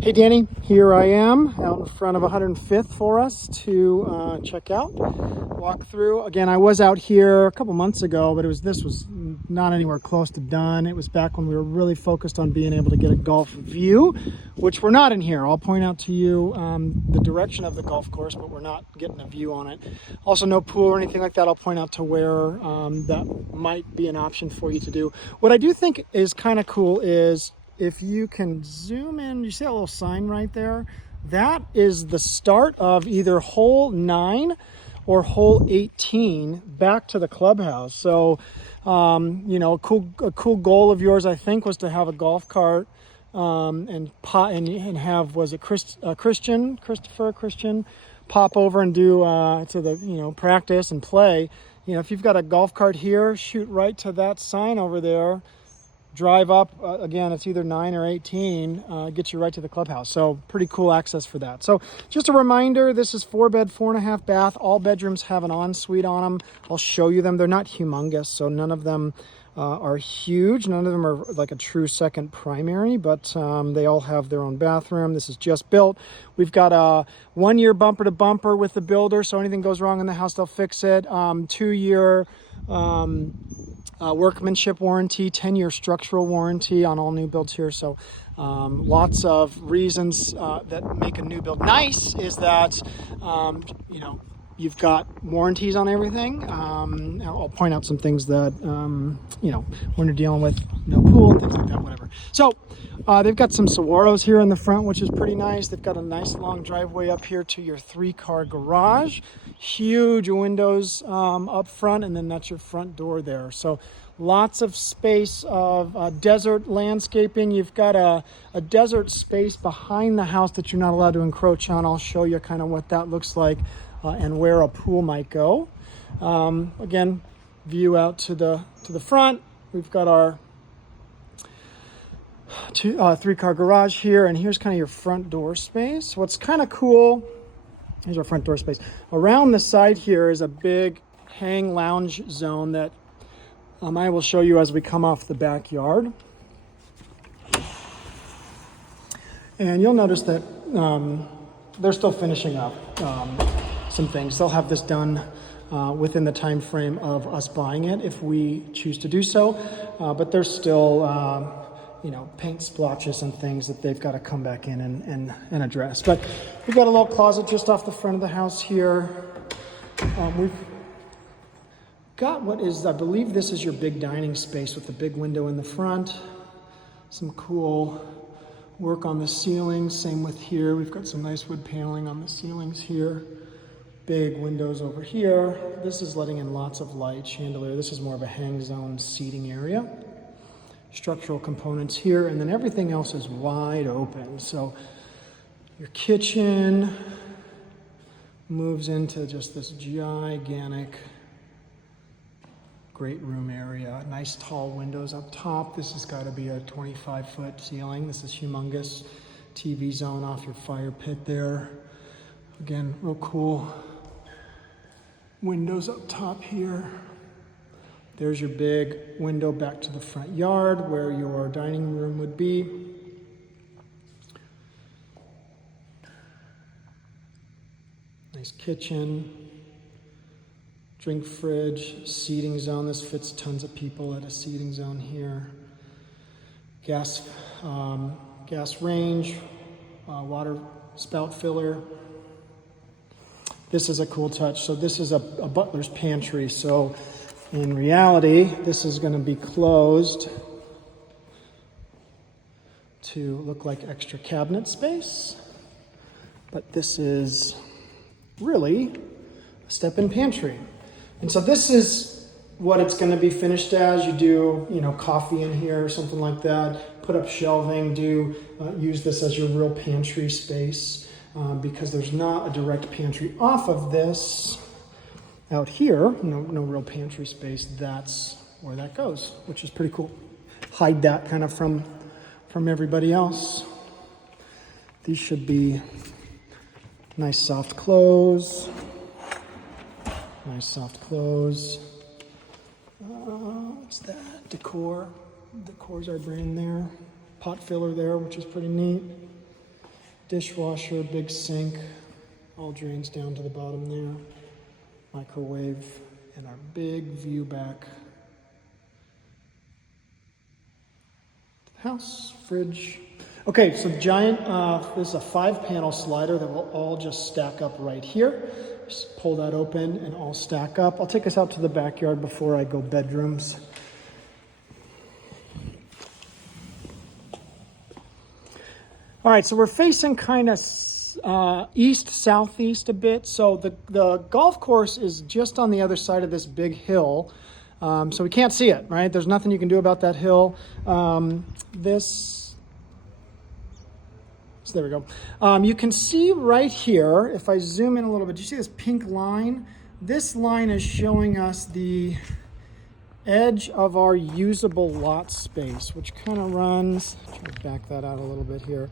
Hey Danny, here I am out in front of 105th for us to check out, walk through. Again, I was out here a couple months ago, but this was not anywhere close to done. It was back when we were really focused on being able to get a golf view, which we're not in here. I'll point out to you the direction of the golf course, but we're not getting a view on it. Also, no pool or anything like that. I'll point out to where that might be an option for you to do. What I do think is kind of cool is if you can zoom in, you see that little sign right there? That is the start of either hole 9 or hole 18 back to the clubhouse. So, a cool goal of yours, I think, was to have a golf cart and have, was it Christian pop over and do practice and play. If you've got a golf cart here, shoot right to that sign over there. Drive up, again, it's either 9 or 18, gets you right to the clubhouse. So pretty cool access for that. So just a reminder, this is 4-bed, 4.5 bath. All bedrooms have an ensuite on them. I'll show you them. They're not humongous, so none of them are huge. None of them are like a true second primary, but they all have their own bathroom. This is just built. We've got a 1-year bumper to bumper with the builder, so anything goes wrong in the house, they'll fix it. 2-year workmanship warranty, 10-year structural warranty on all new builds here. So lots of reasons that make a new build nice is that, you've got warranties on everything. I'll point out some things that, when you're dealing with no pool and things like that, whatever. So they've got some saguaros here in the front, which is pretty nice. They've got a nice long driveway up here to your 3-car garage. Huge windows up front, and then that's your front door there. So lots of space of desert landscaping. You've got a desert space behind the house that you're not allowed to encroach on. I'll show you kind of what that looks like and where a pool might go. Again, view out to the front. We've got our 3-car garage here, and here's kind of your front door space. What's kind of cool, here's our front door space. Around the side here is a big hang lounge zone that I will show you as we come off the backyard. And you'll notice that they're still finishing up some things. They'll have this done within the time frame of us buying it if we choose to do so. But there's still paint splotches and things that they've got to come back in and address. But we've got a little closet just off the front of the house here. We've got I believe this is your big dining space with the big window in the front. Some cool work on the ceilings. Same with here. We've got some nice wood paneling on the ceilings here. Big windows over here. This is letting in lots of light, chandelier. This is more of a hang zone seating area. Structural components here, and then everything else is wide open. So your kitchen moves into just this gigantic great room area. Nice tall windows up top. This has got to be a 25-foot ceiling. This is humongous. TV zone off your fire pit there. Again, real cool windows up top here. There's your big window back to the front yard where your dining room would be. Nice kitchen, drink fridge, seating zone. This fits tons of people at a seating zone here. Gas range, water spout filler. This is a cool touch. So this is a butler's pantry. So in reality, this is going to be closed to look like extra cabinet space. But this is really a step-in pantry. And so this is what it's going to be finished as. You do, coffee in here or something like that. Put up shelving. Use this as your real pantry space because there's not a direct pantry off of this. Out here, no real pantry space. That's where that goes, which is pretty cool. Hide that kind of from everybody else. These should be nice soft clothes. Nice soft clothes. What's that? Decor. Decor's our brand there. Pot filler there, which is pretty neat. Dishwasher, big sink, all drains down to the bottom there. Microwave, and our big view back. House, fridge. Okay, so giant, this is a 5-panel slider that will all just stack up right here. Just pull that open and all stack up. I'll take us out to the backyard before I go bedrooms. All right, so we're facing kind of east, southeast a bit. So the golf course is just on the other side of this big hill. So we can't see it, right? There's nothing you can do about that hill. So there we go. You can see right here, if I zoom in a little bit, do you see this pink line? This line is showing us the edge of our usable lot space, which kind of runs, try to back that out a little bit here,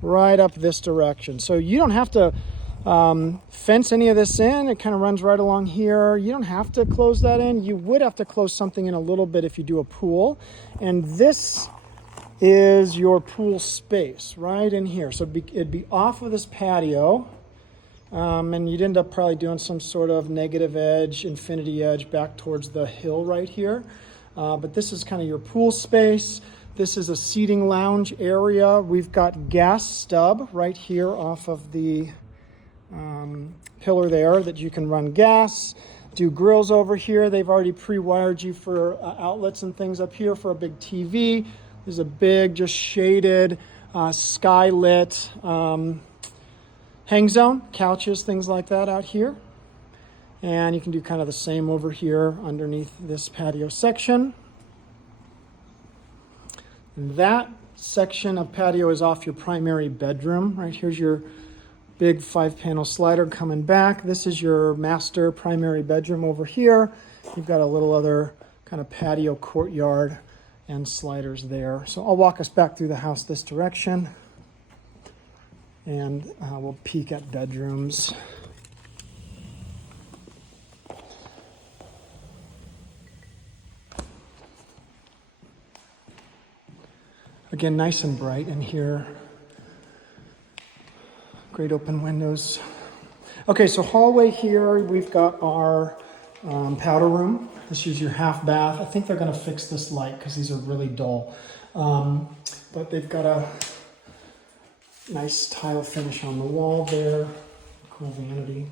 right up this direction. So you don't have to fence any of this in. It kind of runs right along here. You don't have to close that in. You would have to close something in a little bit if you do a pool. And this is your pool space right in here. So it'd be off of this patio. And you'd end up probably doing some sort of negative edge, infinity edge back towards the hill right here. But this is kind of your pool space. This is a seating lounge area. We've got gas stub right here off of the pillar there that you can run gas. Do grills over here. They've already pre-wired you for outlets and things up here for a big TV. There's a big, just shaded, sky-lit hang zone, couches, things like that out here. And you can do kind of the same over here underneath this patio section. And that section of patio is off your primary bedroom. Right here's your big 5-panel slider coming back. This is your master primary bedroom over here. You've got a little other kind of patio courtyard and sliders there. So I'll walk us back through the house this direction, and we'll peek at bedrooms. Again, nice and bright in here. Great open windows. Okay, so hallway here, we've got our powder room. This is your half bath. I think they're gonna fix this light because these are really dull. But they've got a nice tile finish on the wall there. Cool vanity.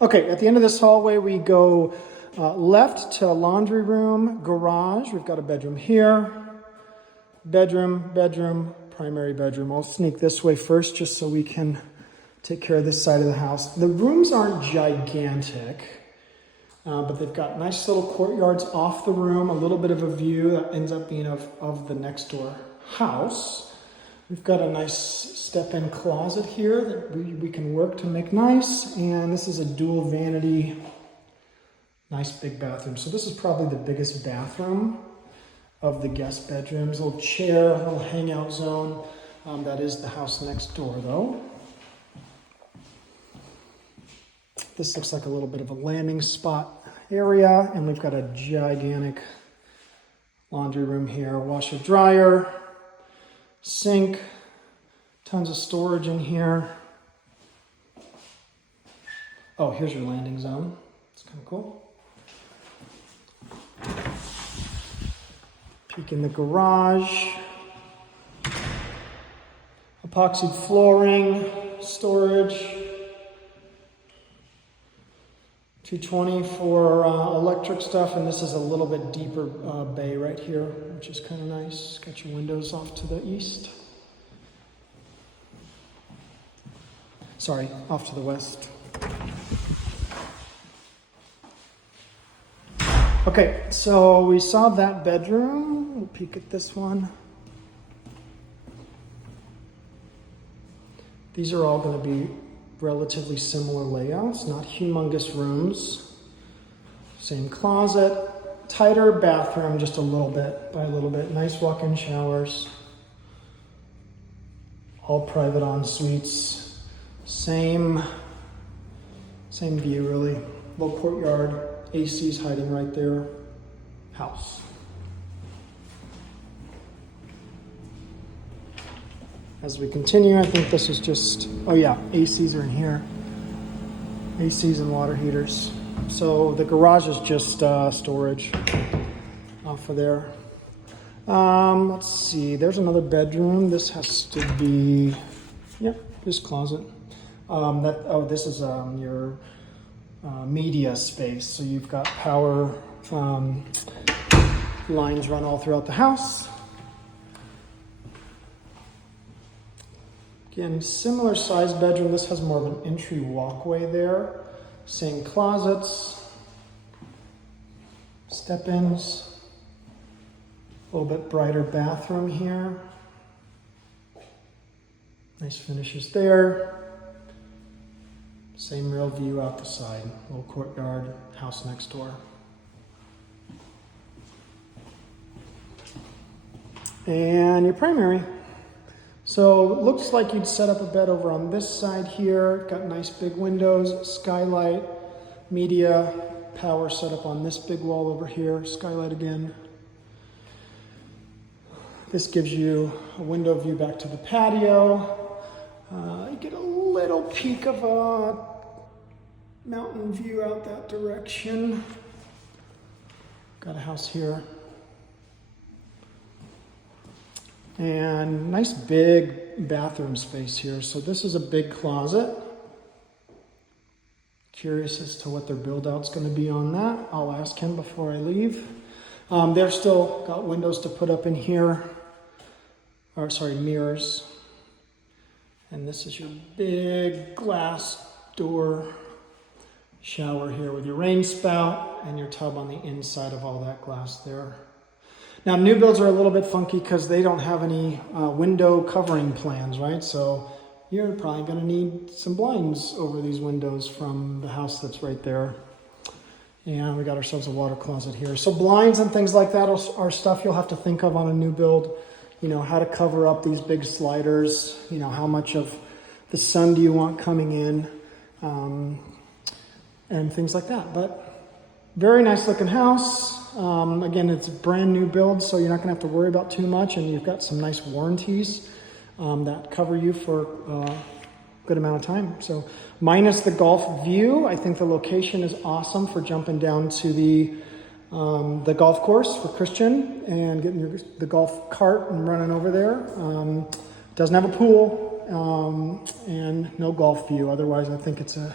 Okay, at the end of this hallway, we go left to laundry room, garage. We've got a bedroom here. Bedroom, primary bedroom. I'll sneak this way first just so we can take care of this side of the house. The rooms aren't gigantic, but they've got nice little courtyards off the room, a little bit of a view that ends up being of the next door house. We've got a nice step-in closet here that we can work to make nice, and this is a dual vanity, nice big bathroom. So this is probably the biggest bathroom of the guest bedrooms. Little chair, little hangout zone. That is the house next door though. This looks like a little bit of a landing spot area, and we've got a gigantic laundry room here. Washer, dryer, sink, tons of storage in here. Oh, here's your landing zone. It's kind of cool. Peek in the garage. Epoxy flooring, storage. 220 for electric stuff, and this is a little bit deeper bay right here, which is kind of nice. Got your windows off to the east. Sorry, off to the west. Okay, so we saw that bedroom. We'll peek at this one. These are all going to be relatively similar layouts, not humongous rooms. Same closet, tighter bathroom, just a little bit by a little bit. Nice walk-in showers. All private en-suites. Same view really. Little courtyard. AC's hiding right there. House. As we continue, I think this is just, oh yeah, ACs are in here. ACs and water heaters. So the garage is just storage off of there. Let's see, there's another bedroom. This has to be, yep, this closet. This is your media space. So you've got power lines run all throughout the house. Again, similar size bedroom. This has more of an entry walkway there. Same closets, step-ins, a little bit brighter bathroom here. Nice finishes there. Same real view out the side. Little courtyard, house next door. And your primary. So it looks like you'd set up a bed over on this side here. Got nice big windows, skylight, media, power set up on this big wall over here. Skylight again. This gives you a window view back to the patio. You get a little peek of a mountain view out that direction. Got a house here. And nice big bathroom space here. So this is a big closet. Curious as to what their build out's going to be on that. I'll ask him before I leave. They've still got windows to put up in here. Or sorry, mirrors. And this is your big glass door shower here with your rain spout and your tub on the inside of all that glass there. Now, new builds are a little bit funky because they don't have any window covering plans, right? So you're probably going to need some blinds over these windows from the house that's right there. And we got ourselves a water closet here. So blinds and things like that are stuff you'll have to think of on a new build. You know, how to cover up these big sliders. You know, how much of the sun do you want coming in? And things like that. But very nice looking house. Again, it's a brand new build, so you're not going to have to worry about too much, and you've got some nice warranties that cover you for a good amount of time. So minus the golf view, I think the location is awesome for jumping down to the golf course for Christian and getting the golf cart and running over there. Doesn't have a pool and no golf view. Otherwise, I think it's a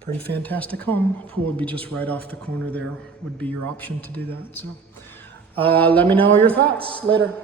pretty fantastic home. Pool would be just right off the corner there, would be your option to do that. So let me know your thoughts later.